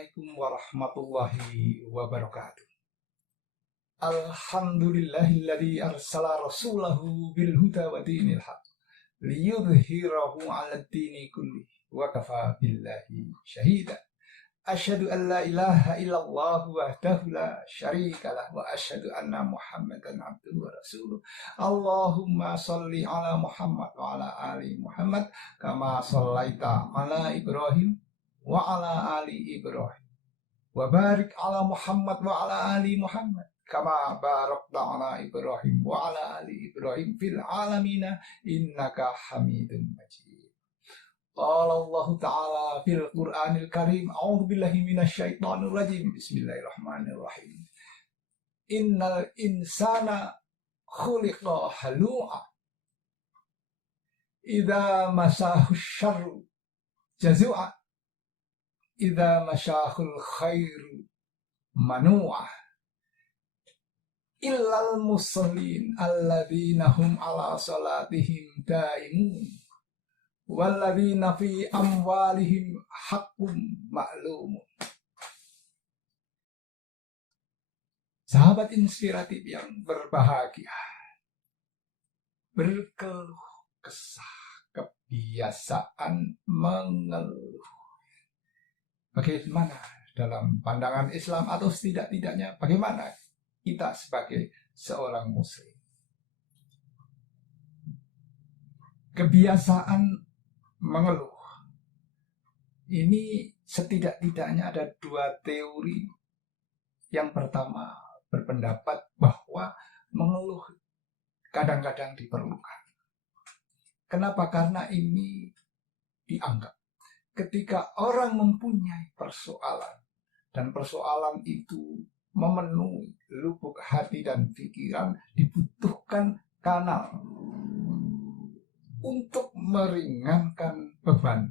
Assalamualaikum warahmatullahi wabarakatuh. Alhamdulillahilladzi arsala rasulahu bil huda wa dinil haq liyudhhirahu 'alad dini kulli wa kafa billahi syahida. Asyhadu an la ilaha illallah wahdahu la syarikalah wa asyhadu anna Muhammadan abduhu wa rasuluh. Allahumma shalli ala Muhammad wa ala ali Muhammad kama shallaita ala Ibrahim wa ala ali Ibrahim wa barik ala Muhammad wa ala ali Muhammad kama barakta ala Ibrahim wa ala ali Ibrahim fil alamina innaka hamidun majid. Qala Allah ta'ala fil Qur'anil Karim, a'udzu billahi minasyaitonir rajim. Bismillahirrahmanirrahim. Innal insana khuliqa halu'a idza masahu syarru jazu'a idza masyahul khairu manu'ah illal musallin alladzina hum ala salatihim daimun walladzina fi amwalihim haqqum ma'lum. Sahabat inspiratif yang berbahagia, berkeluh kesah, kebiasaan mengeluh. Bagaimana dalam pandangan Islam atau setidak-tidaknya bagaimana kita sebagai seorang muslim? Kebiasaan mengeluh ini setidak-tidaknya ada dua teori. Yang pertama berpendapat bahwa mengeluh kadang-kadang diperlukan. Kenapa? Karena ini dianggap ketika orang mempunyai persoalan dan persoalan itu memenuhi lubuk hati dan pikiran, dibutuhkan kanal untuk meringankan beban,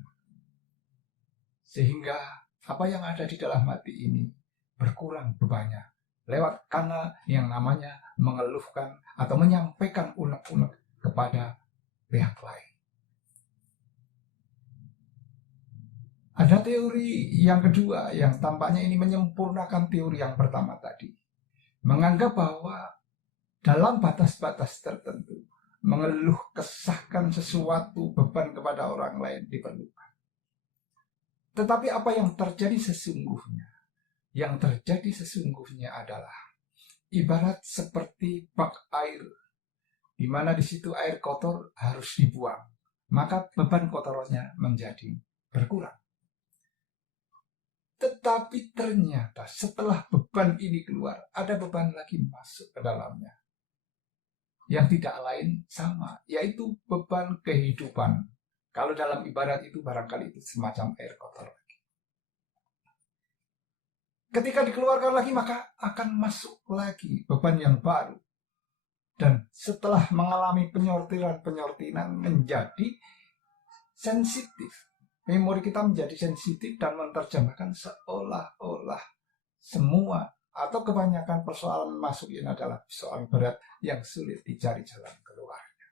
sehingga apa yang ada di dalam hati ini berkurang bebannya lewat kanal yang namanya mengeluhkan atau menyampaikan unek-unek kepada pihak lain. Ada teori yang kedua yang tampaknya ini menyempurnakan teori yang pertama tadi, menganggap bahwa dalam batas-batas tertentu mengeluh kesahkan sesuatu beban kepada orang lain diperlukan. Tetapi apa yang terjadi sesungguhnya? Yang terjadi sesungguhnya adalah ibarat seperti bak air, di mana di situ air kotor harus dibuang, maka beban kotornya menjadi berkurang. Tetapi ternyata setelah beban ini keluar, ada beban lagi masuk ke dalamnya, yang tidak lain sama, yaitu beban kehidupan. Kalau dalam ibarat itu barangkali itu semacam air kotor lagi. Ketika dikeluarkan lagi, maka akan masuk lagi beban yang baru. Dan setelah mengalami penyortiran menjadi sensitif. Memori kita menjadi sensitif dan menerjemahkan seolah-olah semua atau kebanyakan persoalan masuk ini adalah persoalan berat yang sulit dicari jalan keluarnya.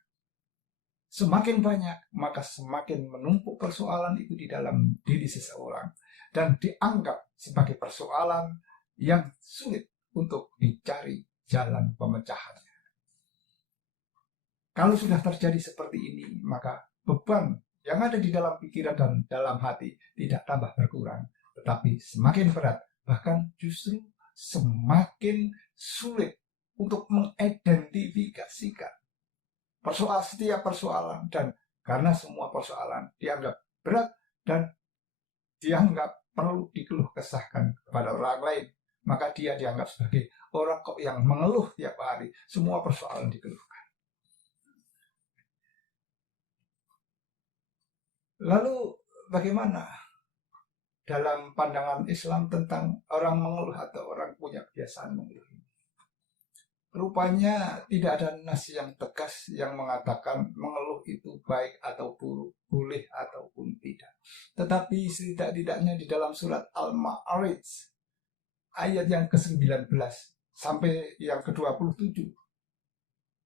Semakin banyak, maka semakin menumpuk persoalan itu di dalam diri seseorang dan dianggap sebagai persoalan yang sulit untuk dicari jalan pemecahannya. Kalau sudah terjadi seperti ini, maka beban yang ada di dalam pikiran dan dalam hati tidak tambah berkurang, tetapi semakin berat, bahkan justru semakin sulit untuk mengidentifikasikan setiap persoalan. Dan karena semua persoalan dianggap berat dan dianggap perlu dikeluh kesahkan kepada orang lain, maka dia dianggap sebagai orang kok yang mengeluh tiap hari, semua persoalan dikeluhkan. Lalu bagaimana dalam pandangan Islam tentang orang mengeluh atau orang punya kebiasaan mengeluh? Rupanya tidak ada nas yang tegas yang mengatakan mengeluh itu baik atau buruk, boleh ataupun tidak. Tetapi setidak-tidaknya di dalam surat Al-Ma'arij ayat yang ke-19 sampai yang ke-27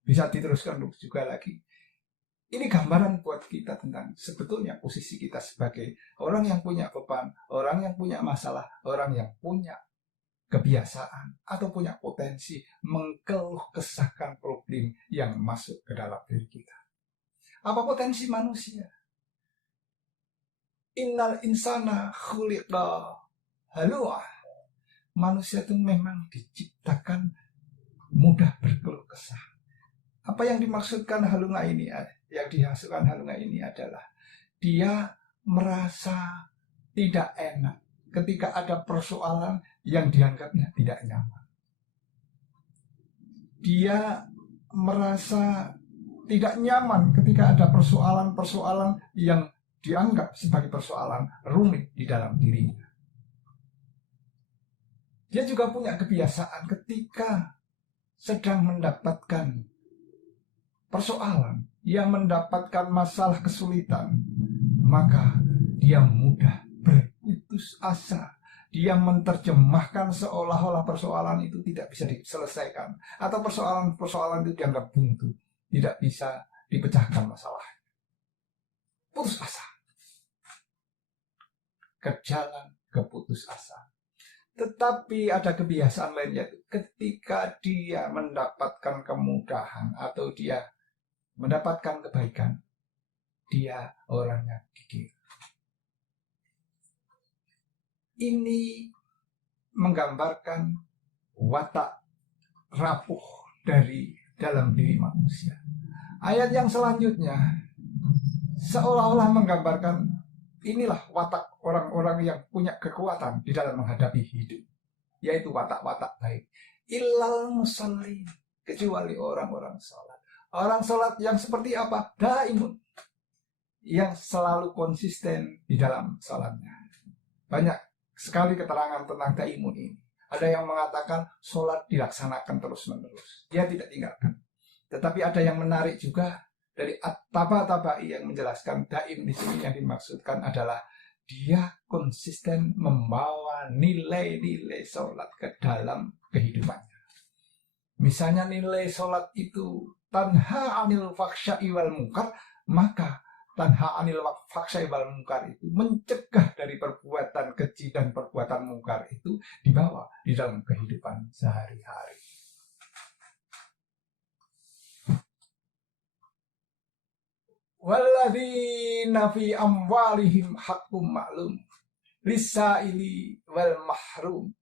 bisa diteruskan juga lagi. Ini gambaran buat kita tentang sebetulnya posisi kita sebagai orang yang punya beban, orang yang punya masalah, orang yang punya kebiasaan atau punya potensi mengeluh kesahkan problem yang masuk ke dalam diri kita. Apa potensi manusia? Innal insana khuliqa halu'ah. Manusia itu memang diciptakan mudah berkeluh kesah. Apa yang dimaksudkan halunga ini? Yang dihasilkan halunga ini adalah dia merasa tidak enak ketika ada persoalan yang dianggapnya tidak nyaman. Dia merasa tidak nyaman ketika ada persoalan-persoalan yang dianggap sebagai persoalan rumit di dalam dirinya. Dia juga punya kebiasaan ketika sedang mendapatkan persoalan, yang mendapatkan masalah kesulitan, maka dia mudah berputus asa. Dia menerjemahkan seolah-olah persoalan itu tidak bisa diselesaikan, atau persoalan-persoalan itu dianggap buntu, tidak bisa dipecahkan masalah. Putus asa. Ke jalan keputus asa. Tetapi ada kebiasaan lainnya, ketika dia mendapatkan kemudahan atau dia mendapatkan kebaikan, dia orangnya gigih. Ini menggambarkan watak rapuh dari dalam diri manusia. Ayat yang selanjutnya seolah-olah menggambarkan inilah watak orang-orang yang punya kekuatan di dalam menghadapi hidup, yaitu watak-watak baik. Illal musallin, kecuali orang-orang sholat. Orang sholat yang seperti apa? Daimun, yang selalu konsisten di dalam sholatnya. Banyak sekali keterangan tentang daimun ini. Ada yang mengatakan sholat dilaksanakan terus-menerus, dia tidak tinggalkan. Tetapi ada yang menarik juga dari At-Tabatabai yang menjelaskan daim di sini yang dimaksudkan adalah dia konsisten membawa nilai-nilai sholat ke dalam kehidupannya. Misalnya nilai sholat itu tanha anil faksya'i wal munkar, maka tanha anil faksya'i wal munkar itu mencegah dari perbuatan keji dan perbuatan munkar itu dibawa di dalam kehidupan sehari-hari. Walladzina fi amwalihim haqqum ma'lum lisaili wal mahrum.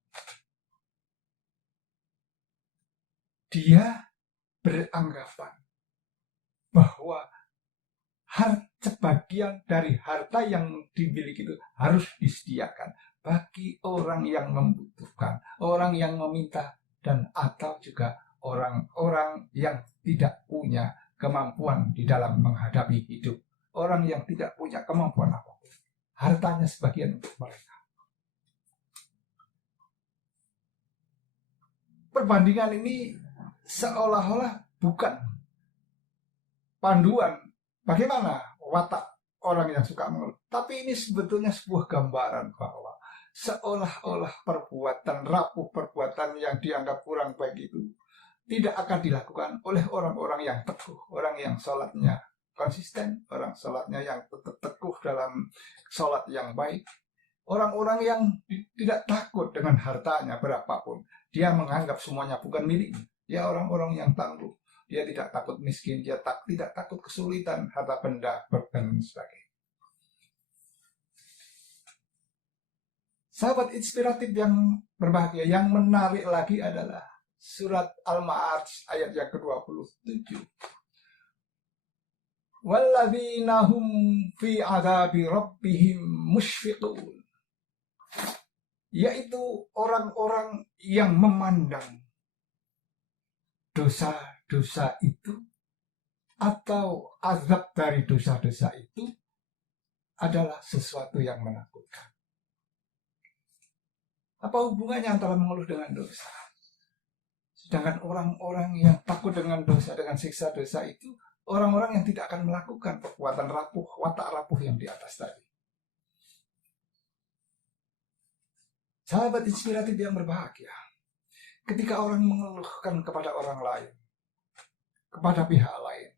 Dia beranggapan bahwa sebagian dari harta yang dimiliki itu harus disediakan bagi orang yang membutuhkan, orang yang meminta, dan atau juga orang-orang yang tidak punya kemampuan di dalam menghadapi hidup, orang yang tidak punya kemampuan apapun. Hartanya sebagian untuk mereka. Perbandingan ini seolah-olah bukan panduan bagaimana watak orang yang suka mengeluh, tapi ini sebetulnya sebuah gambaran bahwa seolah-olah perbuatan rapuh, perbuatan yang dianggap kurang baik itu tidak akan dilakukan oleh orang-orang yang teguh, orang yang sholatnya konsisten, orang sholatnya yang teguh dalam sholat yang baik, orang-orang yang tidak takut dengan hartanya berapapun. Dia menganggap semuanya bukan miliknya. Dia orang-orang yang tangguh. Dia tidak takut miskin, dia tidak takut kesulitan, harta benda, dan sebagainya. Sahabat inspiratif yang berbahagia, yang menarik lagi adalah surat Al-Ma'arij ayat yang ke-27. Walladzina hum fi adzabi rabbihim musyfiqun. Yaitu orang-orang yang memandang dosa-dosa itu atau azab dari dosa-dosa itu adalah sesuatu yang menakutkan. Apa hubungannya antara mengeluh dengan dosa? Sedangkan orang-orang yang takut dengan dosa, dengan siksa dosa itu orang-orang yang tidak akan melakukan perbuatan rapuh, watak rapuh yang di atas tadi. Sahabat inspiratif yang berbahagia, ketika orang mengeluhkan kepada orang lain, kepada pihak lain,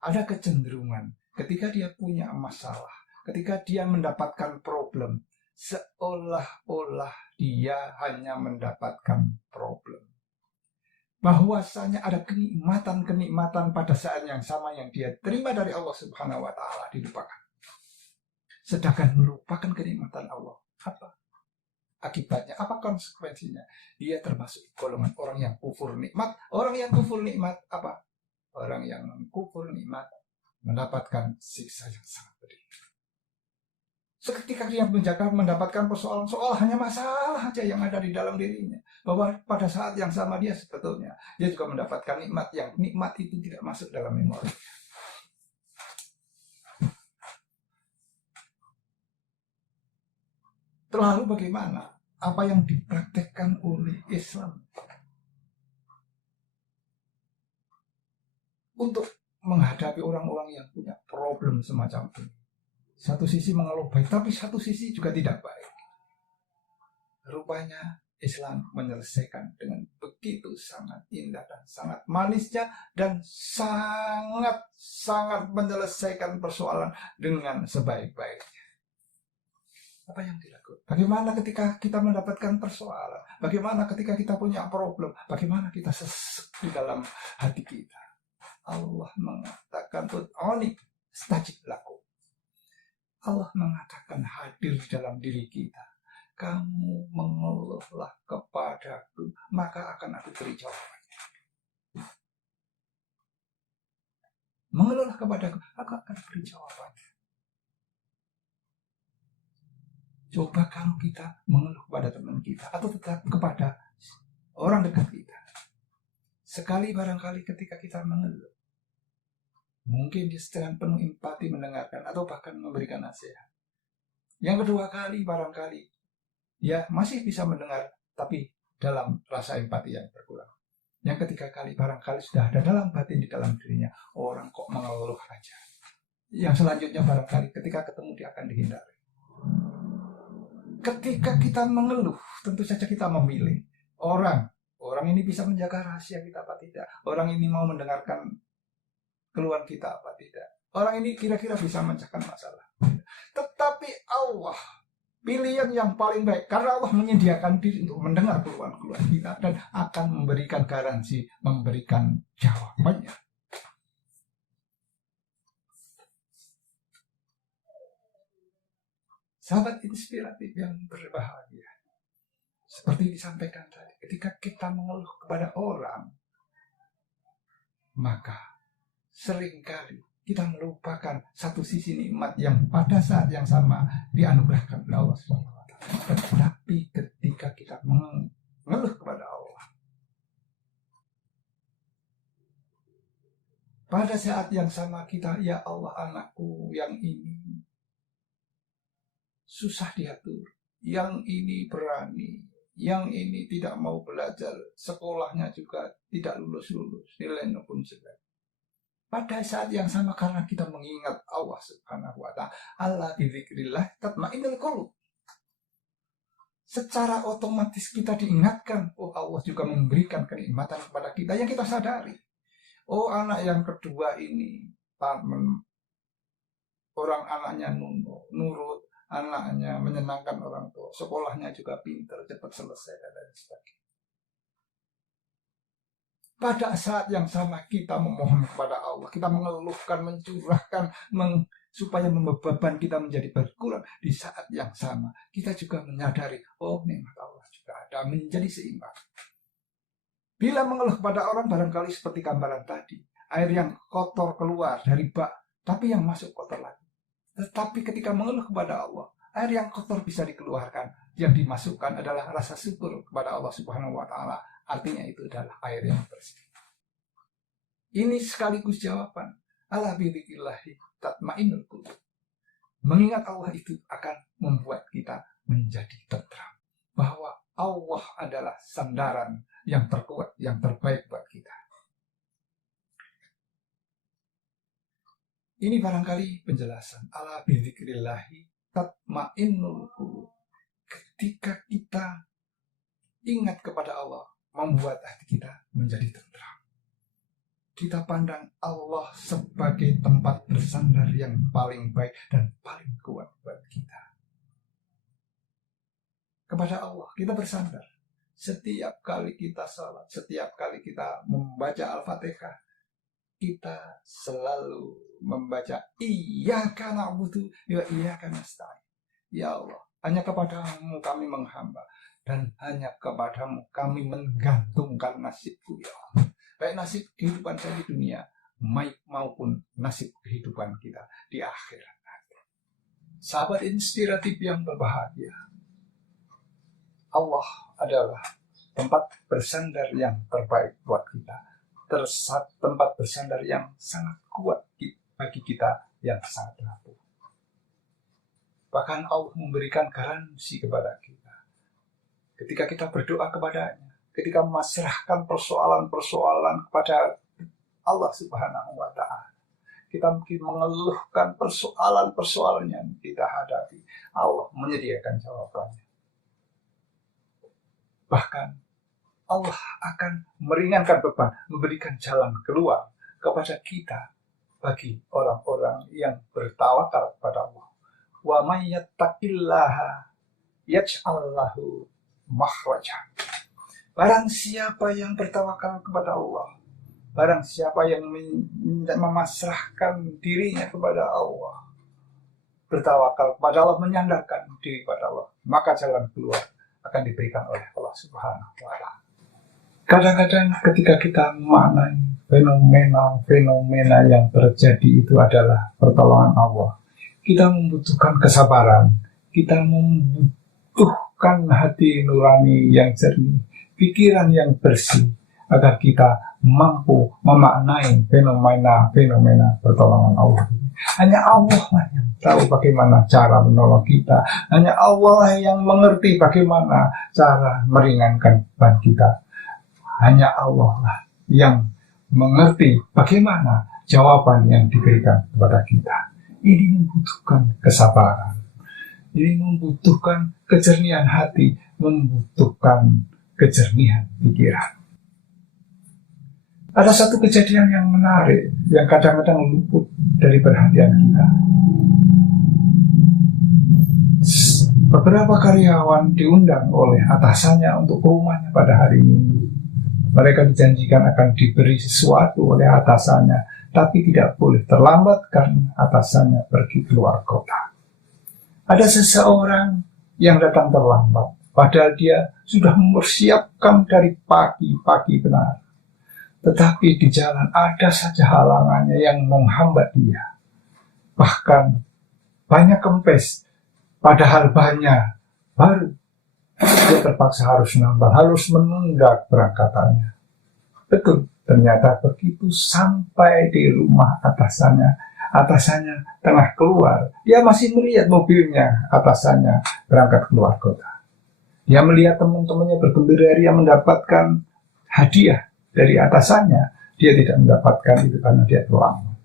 ada kecenderungan ketika dia punya masalah, ketika dia mendapatkan problem, seolah-olah dia hanya mendapatkan problem. Bahwasanya ada kenikmatan-kenikmatan pada saat yang sama yang dia terima dari Allah Subhanahu wa Ta'ala dilupakan. Sedangkan melupakan kenikmatan Allah, apa akibatnya? Apa konsekuensinya? Dia termasuk golongan orang yang kufur nikmat. Orang yang kufur nikmat apa? Orang yang kufur nikmat mendapatkan siksa yang sangat pedih. Seketika dia mendapatkan persoalan-soal, hanya masalah saja yang ada di dalam dirinya. Bahwa pada saat yang sama dia sebetulnya dia juga mendapatkan nikmat yang nikmat itu tidak masuk dalam memori. Terlalu bagaimana? Apa yang dipraktekkan oleh Islam untuk menghadapi orang-orang yang punya problem semacam ini? Satu sisi mengeluh baik, tapi satu sisi juga tidak baik. Rupanya Islam menyelesaikan dengan begitu sangat indah dan sangat manisnya, dan sangat menyelesaikan persoalan dengan sebaik-baiknya. Apa yang dilakukan? Bagaimana ketika kita mendapatkan persoalan? Bagaimana ketika kita punya problem? Bagaimana kita sesek di dalam hati kita? Allah mengatakan, "Ud'uni astajib lakum." Allah mengatakan hadir di dalam diri kita. Kamu mengeluhlah kepadaku, maka akan aku beri jawabannya. Mengeluhlah kepadaku, aku akan beri jawabannya. Coba kalau kita mengeluh kepada teman kita, atau tetap kepada orang dekat kita. Sekali barangkali ketika kita mengeluh, mungkin dia dengan penuh empati mendengarkan atau bahkan memberikan nasihat. Yang kedua kali barangkali ya masih bisa mendengar, tapi dalam rasa empati yang berkurang. Yang ketiga kali barangkali sudah ada dalam batin di dalam dirinya, orang kok mengeluh aja. Yang selanjutnya barangkali ketika ketemu dia akan dihindari. Ketika kita mengeluh, tentu saja kita memilih orang ini bisa menjaga rahasia kita apa tidak, orang ini mau mendengarkan keluhan kita apa tidak, orang ini kira-kira bisa memecahkan masalah. Tetapi Allah pilihan yang paling baik, karena Allah menyediakan diri untuk mendengar keluhan-keluhan kita dan akan memberikan garansi, memberikan jawabannya. Sahabat inspiratif yang berbahagia, seperti disampaikan tadi, ketika kita mengeluh kepada orang, maka seringkali kita melupakan satu sisi nikmat yang pada saat yang sama dianugerahkan oleh Allah SWT. Tetapi ketika kita mengeluh kepada Allah, pada saat yang sama kita, ya Allah, anakku yang ini susah diatur, yang ini berani, yang ini tidak mau belajar, sekolahnya juga tidak lulus-lulus, nilainya pun jelek. Pada saat yang sama karena kita mengingat Allah Subhanahu wa Ta'ala, Allah bidzikrillah tatmainnul qulub. Secara otomatis kita diingatkan, oh Allah juga memberikan kenikmatan kepada kita yang kita sadari. Oh, anak yang kedua ini orang anaknya nurut, anaknya menyenangkan orang tua, sekolahnya juga pintar, cepat selesai dan lain sebagainya. Pada saat yang sama kita memohon kepada Allah, kita mengeluhkan, mencurahkan, supaya beban kita menjadi berkurang. Di saat yang sama kita juga menyadari, oh nikmat Allah juga ada, menjadi seimbang. Bila mengeluh kepada orang barangkali seperti gambaran tadi, air yang kotor keluar dari bak, tapi yang masuk kotor lagi. Tetapi ketika mengeluh kepada Allah, air yang kotor bisa dikeluarkan, yang dimasukkan adalah rasa syukur kepada Allah Subhanahu wa Ta'ala. Artinya itu adalah air yang bersih. Ini sekaligus jawaban. Ala bidzikillahi tatmainnul qulub. Mengingat Allah itu akan membuat kita menjadi tentram. Bahwa Allah adalah sandaran yang terkuat, yang terbaik buat kita. Ini barangkali penjelasan. Ala bidzikrillahi tatmainnul qulub. Ketika kita ingat kepada Allah, membuat hati kita menjadi tentram. kita pandang Allah sebagai tempat bersandar yang paling baik dan paling kuat buat kita. Kepada Allah kita bersandar. Setiap kali kita salat, setiap kali kita membaca Al-Fatihah, kita selalu membaca Iyyaka na'budu wa iyyaka nasta'in. Ya Allah, hanya kepadamu kami menghamba, dan hanya kepadamu kami menggantungkan nasibku, ya Allah. Baik nasib kehidupan saya di dunia maupun nasib kehidupan kita di akhirat nanti. Sahabat inspiratif yang berbahagia, Allah adalah tempat bersandar yang terbaik buat kita. Tempat bersandar yang sangat kuat bagi kita yang sangat rapuh. Bahkan Allah memberikan garansi kepada kita. Ketika kita berdoa kepadanya, ketika memasrahkan persoalan-persoalan kepada Allah Subhanahu wa Ta'ala, kita mungkin mengeluhkan persoalan-persoalan yang kita hadapi, Allah menyediakan jawabannya. Bahkan Allah akan meringankan beban, memberikan jalan keluar kepada kita bagi orang-orang yang bertawakal kepada Allah. Wa may yattaqillaha yaj'al lahu makhraja. Barang siapa yang bertawakal kepada Allah, barang siapa yang memasrahkan dirinya kepada Allah, bertawakal kepada Allah, menyandarkan diri kepada Allah, maka jalan keluar akan diberikan oleh Allah Subhanahu wa Ta'ala. Kadang-kadang ketika kita memaknai fenomena yang terjadi itu adalah pertolongan Allah, kita membutuhkan kesabaran, kita membutuhkan hati nurani yang jernih, pikiran yang bersih, agar kita mampu memaknai fenomena pertolongan Allah. Hanya Allah lah yang tahu bagaimana cara menolong kita. Hanya Allah yang mengerti bagaimana cara meringankan beban kita. Hanya Allah lah yang mengerti bagaimana jawaban yang diberikan kepada kita. Ini membutuhkan kesabaran. Ini membutuhkan kejernihan hati, membutuhkan kejernihan pikiran. Ada satu kejadian yang menarik yang kadang-kadang luput dari perhatian kita. Beberapa karyawan diundang oleh atasannya untuk ke rumahnya pada hari Minggu. Mereka dijanjikan akan diberi sesuatu oleh atasannya, tapi tidak boleh terlambat karena atasannya pergi keluar kota. Ada seseorang yang datang terlambat, padahal dia sudah mempersiapkan dari pagi benar. Tetapi di jalan ada saja halangannya yang menghambat dia. Bahkan banyak kempes, padahal banyak baru. Dia terpaksa harus nambah, harus menunda keberangkatannya. Betul, ternyata begitu sampai di rumah atasannya tengah keluar, dia masih melihat mobilnya atasannya berangkat keluar kota. Dia melihat teman-temannya bergembira, dia mendapatkan hadiah dari atasannya. Dia tidak mendapatkan itu karena dia terlambat.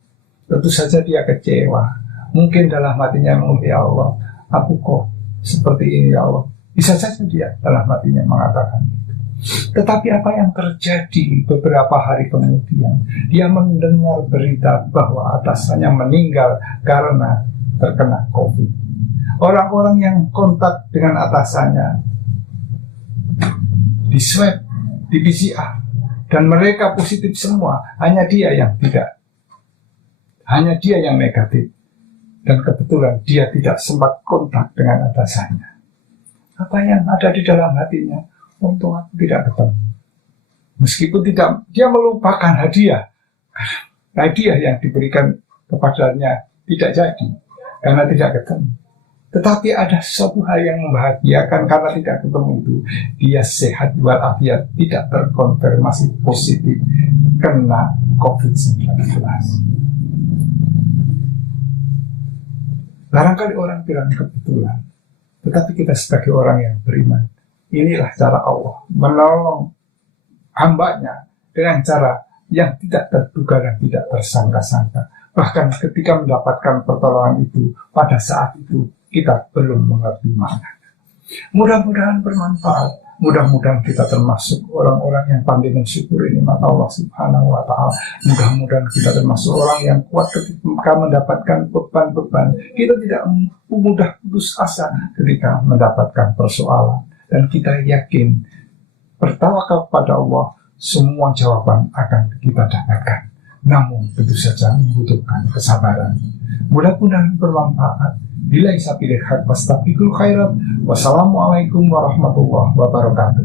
Tentu saja dia kecewa. Mungkin dalam hatinya mengucap, ya Allah, aku kok seperti ini ya Allah. Bisa saja dia dalam hatinya mengatakan itu. Tetapi apa yang terjadi beberapa hari kemudian, dia mendengar berita bahwa atasannya meninggal karena terkena COVID. Orang-orang yang kontak dengan atasannya di swab, di PCR, dan mereka positif semua, hanya dia yang tidak, hanya dia yang negatif. Dan kebetulan dia tidak sempat kontak dengan atasannya. Apa yang ada di dalam hatinya? Untung aku tidak ketemu. Meskipun tidak, dia melupakan hadiah yang diberikan kepadanya tidak jadi karena tidak ketemu. Tetapi ada suatu hal yang membahagiakan karena tidak ketemu itu. Dia sehat walafiat, tidak terkonfirmasi positif kena COVID-19. Barangkali orang bilang kebetulan. Tetapi kita sebagai orang yang beriman, inilah cara Allah menolong hambanya dengan cara yang tidak terduga dan tidak tersangka-sangka. Bahkan ketika mendapatkan pertolongan itu, pada saat itu kita belum mengerti maknanya. Mudah-mudahan bermanfaat. Mudah-mudahan kita termasuk orang-orang yang pandai mensyukuri nikmat Allah Subhanahu wa Ta'ala. Mudah-mudahan kita termasuk orang yang kuat ketika mendapatkan beban-beban. Kita tidak mudah putus asa ketika mendapatkan persoalan, dan kita yakin bertawakal kepada Allah, semua jawaban akan kita dapatkan. Namun tentu saja membutuhkan kesabaran. Mudah-mudahan bermanfaat. Bila isabilih haq wastabiqul khairat. Wassalamualaikum warahmatullahi wabarakatuh.